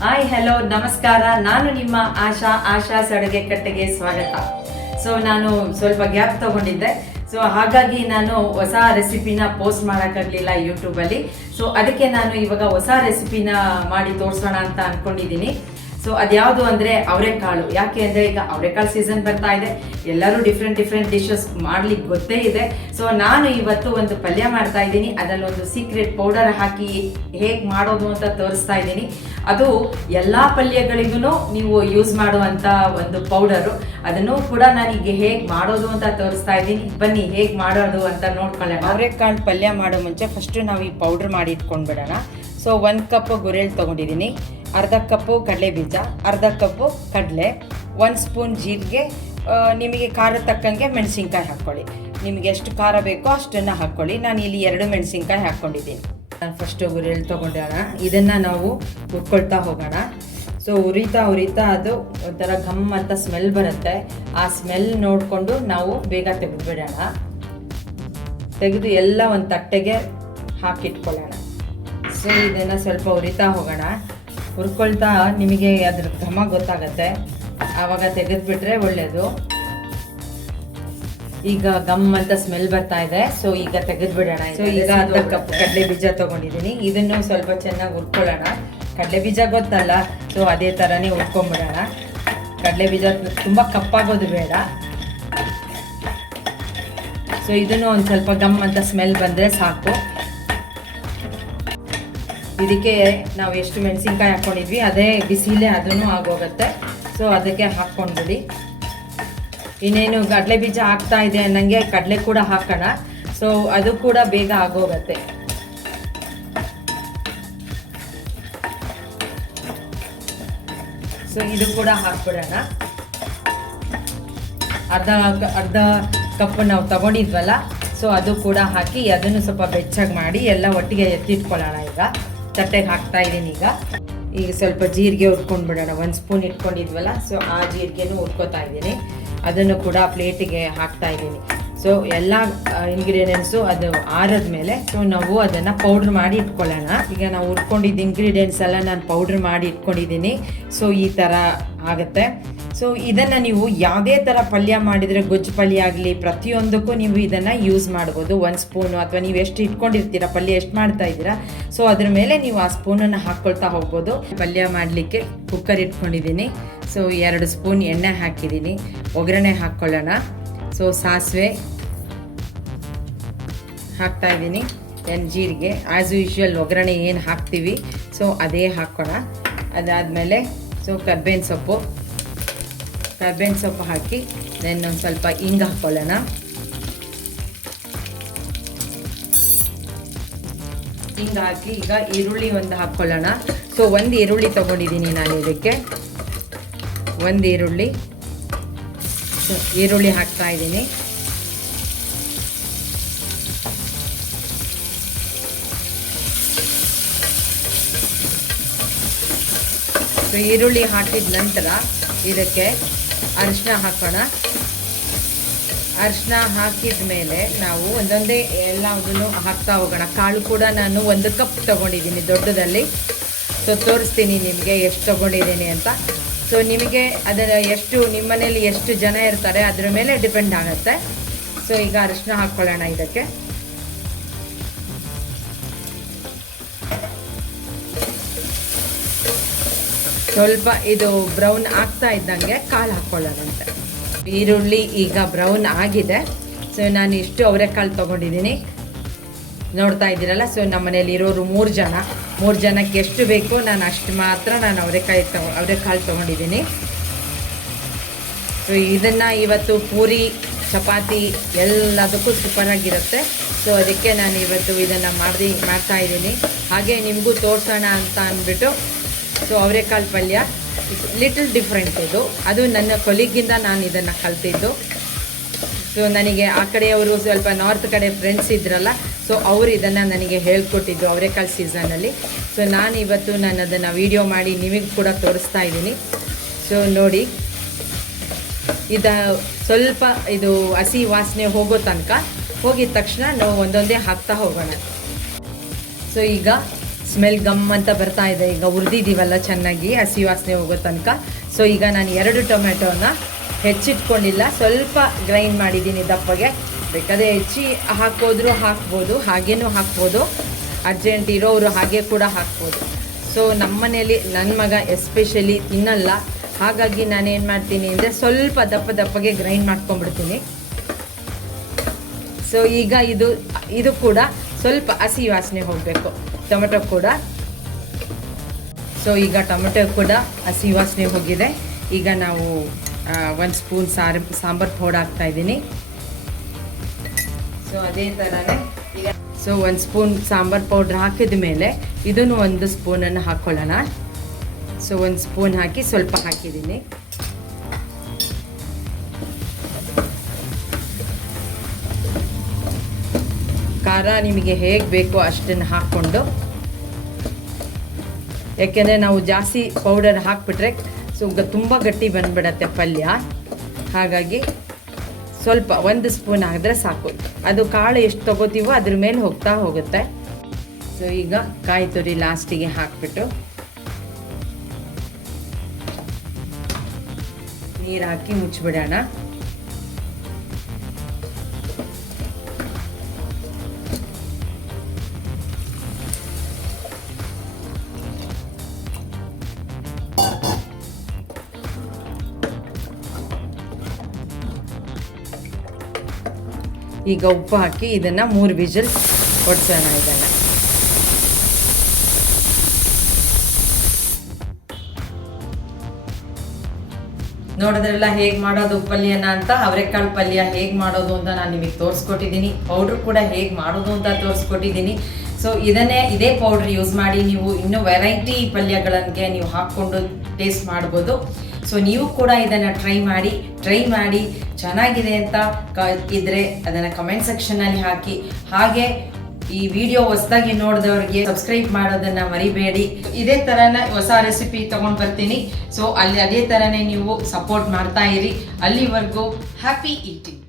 Hi hello ನಮಸ್ಕಾರ. ನಾನು ನಿಮ್ಮ ಆಶಾ ಅಡುಗೆ ಕಟ್ಟೆಗೆ ಸ್ವಾಗತ. ಸೊ ನಾನು ಸ್ವಲ್ಪ ಗ್ಯಾಪ್ ತಗೊಂಡಿದ್ದೆ. ಸೊ ಹಾಗಾಗಿ ನಾನು ಹೊಸ ರೆಸಿಪಿನ ಪೋಸ್ಟ್ ಮಾಡೋಕ್ಕಾಗಲಿಲ್ಲ ಯೂಟ್ಯೂಬಲ್ಲಿ. ಸೊ ಅದಕ್ಕೆ ನಾನು ಇವಾಗ ಹೊಸ ರೆಸಿಪಿನ ಮಾಡಿ ತೋರಿಸೋಣ ಅಂತ ಅಂದ್ಕೊಂಡಿದ್ದೀನಿ. ಸೊ ಅದ್ಯಾವುದು ಅಂದರೆ ಅವರೆಕಾಳು. ಯಾಕೆ ಅಂದರೆ ಈಗ ಅವರೆಕಾಳು ಸೀಸನ್ ಬರ್ತಾ ಇದೆ, ಎಲ್ಲರೂ ಡಿಫ್ರೆಂಟ್ ಡಿಶಸ್ ಮಾಡ್ಲಿಕ್ಕೆ ಗೊತ್ತೇ ಇದೆ. ಸೊ ನಾನು ಇವತ್ತು ಒಂದು ಪಲ್ಯ ಮಾಡ್ತಾ ಇದ್ದೀನಿ. ಅದರಲ್ಲಿ ಒಂದು ಸೀಕ್ರೆಟ್ ಪೌಡರ್ ಹಾಕಿ ಹೇಗೆ ಮಾಡೋದು ಅಂತ ತೋರಿಸ್ತಾ ಇದ್ದೀನಿ. ಅದು ಎಲ್ಲ ಪಲ್ಯಗಳಿಗೂ ನೀವು ಯೂಸ್ ಮಾಡುವಂಥ ಒಂದು ಪೌಡರು. ಅದನ್ನು ಕೂಡ ನಾನೀಗ ಹೇಗೆ ಮಾಡೋದು ಅಂತ ತೋರಿಸ್ತಾ ಇದ್ದೀನಿ. ಬನ್ನಿ ಹೇಗೆ ಮಾಡೋದು ಅಂತ ನೋಡ್ಕೊಳ್ಳೋಣ. ಅವರೆಕಾಳು ಪಲ್ಯ ಮಾಡೋ ಮುಂಚೆ ಫಸ್ಟು ನಾವು ಈ ಪೌಡ್ರ್ ಮಾಡಿ ಇಟ್ಕೊಂಡ್ಬಿಡೋಣ. ಸೊ 1 ಕಪ್ ಗುರೆಳ್ಳು ತೊಗೊಂಡಿದ್ದೀನಿ, ಅರ್ಧ ಕಪ್ಪು ಕಡಲೆ ಬೀಜ, ಅರ್ಧ ಕಪ್ಪು ಕಡಲೆ, 1 ಸ್ಪೂನ್ ಜೀರಿಗೆ, ನಿಮಗೆ ಖಾರ ತಕ್ಕಂಗೆ ಮೆಣಸಿನ್ಕಾಯಿ ಹಾಕ್ಕೊಳ್ಳಿ. ನಿಮಗೆ ಎಷ್ಟು ಖಾರ ಬೇಕೋ ಅಷ್ಟನ್ನು ಹಾಕ್ಕೊಳ್ಳಿ. ನಾನು ಇಲ್ಲಿ 2 ಮೆಣಸಿನ್ಕಾಯಿ ಹಾಕ್ಕೊಂಡಿದ್ದೀನಿ. ನಾನು ಫಸ್ಟು ಗುರೆಳ್ಳು ತೊಗೊಂಡೋಣ. ಇದನ್ನು ನಾವು ಹುರ್ಕೊಳ್ತಾ ಹೋಗೋಣ. ಸೊ ಉರಿತಾ ಅದು ಒಂಥರ ಘಮ್ ಅಂತ ಸ್ಮೆಲ್ ಬರುತ್ತೆ. ಆ ಸ್ಮೆಲ್ ನೋಡಿಕೊಂಡು ನಾವು ಬೇಗ ತೆಗೆದುಬಿಡೋಣ. ತೆಗೆದು ಎಲ್ಲ ಒಂದು ತಟ್ಟೆಗೆ ಹಾಕಿಟ್ಕೊಳ್ಳೋಣ. ಸೊ ಇದನ್ನು ಸ್ವಲ್ಪ ಉರಿತಾ ಹೋಗೋಣ. ಹುರ್ಕೊಳ್ತಾ ನಿಮಗೆ ಅದ್ರ ಘಮ ಗೊತ್ತಾಗತ್ತೆ, ಆವಾಗ ತೆಗೆದುಬಿಟ್ರೆ ಒಳ್ಳೆಯದು. ಈಗ ಗಮ್ ಅಂತ ಸ್ಮೆಲ್ ಬರ್ತಾ ಇದೆ. ಸೊ ಈಗ ತೆಗೆದುಬಿಡೋಣ. ಸೊ ಈಗ ಅರ್ಧ ಕಪ್ ಕಡಲೆ ಬೀಜ ತೊಗೊಂಡಿದ್ದೀನಿ. ಇದನ್ನು ಸ್ವಲ್ಪ ಚೆನ್ನಾಗಿ ಹುರ್ಕೊಳ್ಳೋಣ. ಕಡಲೆ ಬೀಜ ಗೊತ್ತಲ್ಲ, ಸೊ ಅದೇ ಥರನೇ ಹುರ್ಕೊಂಬಿಡೋಣ. ಕಡಲೆ ಬೀಜ ತುಂಬ ಕಪ್ಪಾಗೋದು ಬೇಡ. ಸೊ ಇದನ್ನು ಒಂದು ಸ್ವಲ್ಪ ಗಮ್ ಅಂತ ಸ್ಮೆಲ್ ಬಂದರೆ ಸಾಕು. ಇದಕ್ಕೆ ನಾವು ಎಷ್ಟು ಮೆಣಸಿನ್ಕಾಯಿ ಹಾಕ್ಕೊಂಡಿದ್ವಿ ಅದೇ ಬಿಸಿಲೇ ಅದನ್ನು ಆಗೋಗುತ್ತೆ. ಸೊ ಅದಕ್ಕೆ ಹಾಕ್ಕೊಂಡ್ಬಿಡಿ. ಇನ್ನೇನು ಕಡಲೆ ಬೀಜ ಹಾಕ್ತಾ ಇದೆ ಅನ್ನಂಗೆ ಕಡಲೆ ಕೂಡ ಹಾಕೋಣ. ಸೊ ಅದು ಕೂಡ ಬೇಗ ಆಗೋಗುತ್ತೆ. ಸೊ ಇದು ಕೂಡ ಹಾಕ್ಬಿಡೋಣ. ಅರ್ಧ ಕಪ್ ನಾವು ತಗೊಂಡಿದ್ವಲ್ಲ, ಸೊ ಅದು ಕೂಡ ಹಾಕಿ ಅದನ್ನು ಸ್ವಲ್ಪ ಬೆಚ್ಚಗೆ ಮಾಡಿ ಎಲ್ಲ ಒಟ್ಟಿಗೆ ಎತ್ತಿಟ್ಕೊಳ್ಳೋಣ. ಈಗ ತಟ್ಟೆಗೆ ಹಾಕ್ತಾ ಇದ್ದೀನಿ. ಈಗ ಸ್ವಲ್ಪ ಜೀರಿಗೆ ಹುರ್ಕೊಂಡ್ಬಿಡೋಣ. 1 ಸ್ಪೂನ್ ಇಟ್ಕೊಂಡಿದ್ವಲ್ಲ, ಸೊ ಆ ಜೀರಿಗೆನೂ ಹುರ್ಕೋತಾ ಇದ್ದೀನಿ. ಅದನ್ನು ಕೂಡ ಪ್ಲೇಟಿಗೆ ಹಾಕ್ತಾ ಇದ್ದೀನಿ. ಸೊ ಎಲ್ಲ ಇಂಗ್ರೀಡಿಯೆಂಟ್ಸು ಅದು ಆರಿದ ಮೇಲೆ ಸೊ ನಾವು ಅದನ್ನು ಪೌಡ್ರ್ ಮಾಡಿ ಇಟ್ಕೊಳ್ಳೋಣ. ಈಗ ನಾವು ಹುರ್ಕೊಂಡಿದ್ದ ಇಂಗ್ರೀಡಿಯೆಂಟ್ಸ್ ಎಲ್ಲ ನಾನು ಪೌಡ್ರ್ ಮಾಡಿ ಇಟ್ಕೊಂಡಿದ್ದೀನಿ. ಸೊ ಈ ಥರ ಆಗುತ್ತೆ. ಸೊ ಇದನ್ನು ನೀವು ಯಾವುದೇ ಥರ ಪಲ್ಯ ಮಾಡಿದರೆ, ಗೊಜ್ಜು ಪಲ್ಯ ಆಗಲಿ, ಪ್ರತಿಯೊಂದಕ್ಕೂ ನೀವು ಇದನ್ನು ಯೂಸ್ ಮಾಡ್ಬೋದು. 1 ಸ್ಪೂನು ಅಥವಾ ನೀವು ಎಷ್ಟು ಇಟ್ಕೊಂಡಿರ್ತೀರ, ಪಲ್ಯ ಎಷ್ಟು ಮಾಡ್ತಾ ಇದ್ದೀರಾ, ಸೊ ಅದ್ರ ಮೇಲೆ ನೀವು ಆ ಸ್ಪೂನನ್ನು ಹಾಕ್ಕೊಳ್ತಾ ಹೋಗ್ಬೋದು. ಪಲ್ಯ ಮಾಡಲಿಕ್ಕೆ ಕುಕ್ಕರ್ ಇಟ್ಕೊಂಡಿದ್ದೀನಿ. ಸೊ 2 ಸ್ಪೂನ್ ಎಣ್ಣೆ ಹಾಕಿದ್ದೀನಿ. ಒಗ್ಗರಣೆ ಹಾಕ್ಕೊಳ್ಳೋಣ. ಸೊ ಸಾಸಿವೆ ಹಾಕ್ತಾ ಇದ್ದೀನಿ, ಜೀರಿಗೆ, ಆ್ಯಸ್ ಯೂಶ್ವಲ್ ಒಗ್ಗರಣೆ ಏನು ಹಾಕ್ತೀವಿ ಸೊ ಅದೇ ಹಾಕೋಣ. ಅದಾದಮೇಲೆ ಸೊ ಕರ್ಬೇವಿನ ಸೊಪ್ಪು ಹಾಕಿ ಒಂದು ಸ್ವಲ್ಪ ಹಿಂಗೆ ಹಾಕ್ಕೊಳ್ಳೋಣ. ಹಿಂಗೆ ಹಾಕಿ ಈಗ ಈರುಳ್ಳಿ ಒಂದು ಹಾಕ್ಕೊಳ್ಳೋಣ. ಸೊ 1 ಈರುಳ್ಳಿ ತೊಗೊಂಡಿದ್ದೀನಿ ನಾನು. ಇದಕ್ಕೆ 1 ಈರುಳ್ಳಿ ಹಾಕ್ತಾ ಇದ್ದೀನಿ. ಸೊ ಈರುಳ್ಳಿ ಹಾಕಿದ ನಂತರ ಇದಕ್ಕೆ ಅರಿಶಿನ ಹಾಕೋಣ. ಅರಿಶಿನ ಹಾಕಿದ ಮೇಲೆ ನಾವು ಒಂದೊಂದೇ ಎಲ್ಲದನ್ನು ಹಾಕ್ತಾ ಹೋಗೋಣ. ಕಾಳು ಕೂಡ ನಾನು 1 ಕಪ್ ತೊಗೊಂಡಿದ್ದೀನಿ ದೊಡ್ಡದಲ್ಲಿ. ಸೊ ತೋರಿಸ್ತೀನಿ ನಿಮಗೆ ಎಷ್ಟು ತೊಗೊಂಡಿದ್ದೀನಿ ಅಂತ. ಸೊ ನಿಮಗೆ ಅದರ ಎಷ್ಟು ನಿಮ್ಮ ಮನೇಲಿ ಎಷ್ಟು ಜನ ಇರ್ತಾರೆ ಅದ್ರ ಮೇಲೆ ಡಿಪೆಂಡ್ ಆಗುತ್ತೆ. ಸೊ ಈಗ ಅರಿಶಿನ ಹಾಕ್ಕೊಳ್ಳೋಣ. ಇದಕ್ಕೆ ಸ್ವಲ್ಪ ಇದು ಬ್ರೌನ್ ಆಗ್ತಾ ಇದ್ದಂಗೆ ಕಾಳು ಹಾಕ್ಕೊಳ್ಳೋಣಂತೆ. ಈರುಳ್ಳಿ ಈಗ ಬ್ರೌನ್ ಆಗಿದೆ. ಸೊ ನಾನು ಇಷ್ಟು ಅವರೆಕಾಳು ತೊಗೊಂಡಿದ್ದೀನಿ, ನೋಡ್ತಾ ಇದ್ದೀರಲ್ಲ. ಸೊ ನಮ್ಮ ಮನೇಲಿ ಇರೋರು 3 ಜನಕ್ಕೆ ಎಷ್ಟು ಬೇಕೋ ನಾನು ಅಷ್ಟು ಮಾತ್ರ ನಾನು ಅವರೆಕಾಳು ತೊಗೊಂಡಿದ್ದೀನಿ. ಸೊ ಇದನ್ನು ಇವತ್ತು ಪೂರಿ, ಚಪಾತಿ ಎಲ್ಲದಕ್ಕೂ ಸೂಪರಾಗಿರುತ್ತೆ. ಸೊ ಅದಕ್ಕೆ ನಾನು ಇವತ್ತು ಇದನ್ನು ಮಾಡ್ತಾ ಇದ್ದೀನಿ. ಹಾಗೆ ನಿಮಗೂ ತೋರಿಸೋಣ ಅಂತ ಅಂದ್ಬಿಟ್ಟು. ಸೊ ಅವರೆಕಾಳು ಪಲ್ಯ ಲಿಟಲ್ ಡಿಫ್ರೆಂಟ್ ಇದು. ಅದು ನನ್ನ ಕೊಲೀಗಿಂದ ನಾನು ಇದನ್ನು ಕಲ್ತಿದ್ದು. ಸೊ ನನಗೆ ಆ ಕಡೆಯವರು ಸ್ವಲ್ಪ ನಾರ್ತ್ ಕಡೆ ಫ್ರೆಂಡ್ಸ್ ಇದ್ರಲ್ಲ, ಸೊ ಅವರು ಇದನ್ನು ನನಗೆ ಹೇಳ್ಕೊಟ್ಟಿದ್ದು ಅವರೆಕಾಳು ಸೀಸನಲ್ಲಿ. ಸೊ ನಾನು ಅದನ್ನು ವಿಡಿಯೋ ಮಾಡಿ ನಿಮಗೆ ಕೂಡ ತೋರಿಸ್ತಾ ಇದ್ದೀನಿ. ಸೊ ನೋಡಿ, ಸ್ವಲ್ಪ ಇದು ಹಸಿ ವಾಸನೆ ಹೋಗೋ ತನಕ ಹೋಗಿದ ತಕ್ಷಣ ನಾವು ಒಂದೊಂದೇ ಹಾಕ್ತಾ ಹೋಗೋಣ. ಸೊ ಈಗ ಸ್ಮೆಲ್ ಗಮ್ ಅಂತ ಬರ್ತಾ ಇದೆ. ಈಗ ಹುರಿದಿದ್ದೀವಲ್ಲ ಚೆನ್ನಾಗಿ ಹಸಿ ವಾಸನೆ ಹೋಗೋ ತನಕ. ಸೊ ಈಗ ನಾನು 2 ಟೊಮೆಟೊನ ಹೆಚ್ಚಿಟ್ಕೊಂಡಿಲ್ಲ, ಸ್ವಲ್ಪ ಗ್ರೈಂಡ್ ಮಾಡಿದ್ದೀನಿ ದಪ್ಪಗೆ. ಬೇಕಾದರೆ ಹೆಚ್ಚಿ ಹಾಕೋದ್ರು ಹಾಕ್ಬೋದು, ಹಾಗೇನೂ ಹಾಕ್ಬೋದು. ಅರ್ಜೆಂಟ್ ಇರೋರು ಹಾಗೆ ಕೂಡ ಹಾಕ್ಬೋದು. ಸೊ ನಮ್ಮ ಮನೆಯಲ್ಲಿ ನನ್ನ ಮಗ ಎಸ್ಪೆಷಲಿ ತಿನ್ನಲ್ಲ, ಹಾಗಾಗಿ ನಾನೇನು ಮಾಡ್ತೀನಿ ಅಂದರೆ ಸ್ವಲ್ಪ ದಪ್ಪಗೆ ಗ್ರೈಂಡ್ ಮಾಡ್ಕೊಂಡ್ಬಿಡ್ತೀನಿ. ಸೊ ಈಗ ಇದು ಕೂಡ ಸ್ವಲ್ಪ ಹಸಿ ವಾಸನೆ ಹೋಗಬೇಕು, ಟೊಮೆಟೊ ಕೂಡ. ಸೊ ಈಗ ಟೊಮೆಟೊ ಕೂಡ ಹಸಿ ವಾಸನೆ ಹೋಗಿದೆ. ಈಗ ನಾವು 1 ಸ್ಪೂನ್ ಸಾಂಬಾರು ಪೌಡರ್ ಹಾಕ್ತಾಯಿದ್ದೀನಿ. ಸೊ ಅದೇ ಥರನೇ ಈಗ 1 ಸ್ಪೂನ್ ಸಾಂಬಾರು ಪೌಡ್ರ್ ಹಾಕಿದ ಮೇಲೆ ಇದನ್ನು 1 ಸ್ಪೂನನ್ನು ಹಾಕ್ಕೊಳ್ಳೋಣ. ಸೊ 1 ಸ್ಪೂನ್ ಹಾಕಿ ಸ್ವಲ್ಪ ಹಾಕಿದ್ದೀನಿ. ಖಾರ ನಿಮಗೆ ಹೇಗೆ ಬೇಕೋ ಅಷ್ಟನ್ನು ಹಾಕ್ಕೊಂಡು, ಯಾಕೆಂದರೆ ನಾವು ಜಾಸ್ತಿ ಪೌಡರ್ ಹಾಕ್ಬಿಟ್ರೆ ತುಂಬ ಗಟ್ಟಿ ಬಂದುಬಿಡತ್ತೆ ಪಲ್ಯ. ಹಾಗಾಗಿ ಸ್ವಲ್ಪ 1 ಸ್ಪೂನ್ ಹಾಕಿದ್ರೆ ಸಾಕು. ಅದು ಕಾಳು ಎಷ್ಟು ತೊಗೋತೀವೋ ಅದ್ರ ಮೇಲೆ ಹೋಗ್ತಾ ಹೋಗುತ್ತೆ. ಸೊ ಈಗ ಕಾಯಿ ತುರಿ ಲಾಸ್ಟಿಗೆ ಹಾಕ್ಬಿಟ್ಟು ನೀರು ಹಾಕಿ ಮುಚ್ಚಿಬಿಡೋಣ. ಈಗ ಉಪ್ಪು ಹಾಕಿ ಇದನ್ನು 3 ವಿಜಿಲ್ ಹೊಡ್ಸೋಣ. ಇದನ್ನು ನೋಡಿದ್ರೆಲ್ಲ ಹೇಗೆ ಮಾಡೋದು ಪಲ್ಯನ ಅಂತ. ಅವರೆಕಾಳು ಪಲ್ಯ ಹೇಗೆ ಮಾಡೋದು ಅಂತ ನಾನು ನಿಮಗೆ ತೋರಿಸ್ಕೊಟ್ಟಿದ್ದೀನಿ. ಪೌಡ್ರ್ ಕೂಡ ಹೇಗೆ ಮಾಡೋದು ಅಂತ ತೋರಿಸ್ಕೊಟ್ಟಿದ್ದೀನಿ. ಸೊ ಇದೇ ಪೌಡ್ರ್ ಯೂಸ್ ಮಾಡಿ ನೀವು ಇನ್ನೂ ವೆರೈಟಿ ಪಲ್ಯಗಳಿಗೆ ನೀವು ಹಾಕ್ಕೊಂಡು ಟೇಸ್ಟ್ ಮಾಡ್ಬೋದು. ಸೊ ನೀವು ಕೂಡ ಇದನ್ನು ಟ್ರೈ ಮಾಡಿ ಚೆನ್ನಾಗಿದೆ ಅಂತ ಇದ್ದರೆ ಅದನ್ನು ಕಮೆಂಟ್ ಸೆಕ್ಷನಲ್ಲಿ ಹಾಕಿ. ಹಾಗೆ ಈ ವಿಡಿಯೋ ಹೊಸದಾಗಿ ನೋಡಿದವ್ರಿಗೆ ಸಬ್ಸ್ಕ್ರೈಬ್ ಮಾಡೋದನ್ನು ಮರಿಬೇಡಿ. ಇದೇ ಥರನ ಹೊಸ ರೆಸಿಪಿ ತೊಗೊಂಡು ಬರ್ತೀನಿ. ಸೊ ಅದೇ ಥರನೇ ನೀವು ಸಪೋರ್ಟ್ ಮಾಡ್ತಾ ಇರಿ. ಅಲ್ಲಿವರೆಗೂ ಹ್ಯಾಪಿ ಈಟಿಂಗ್.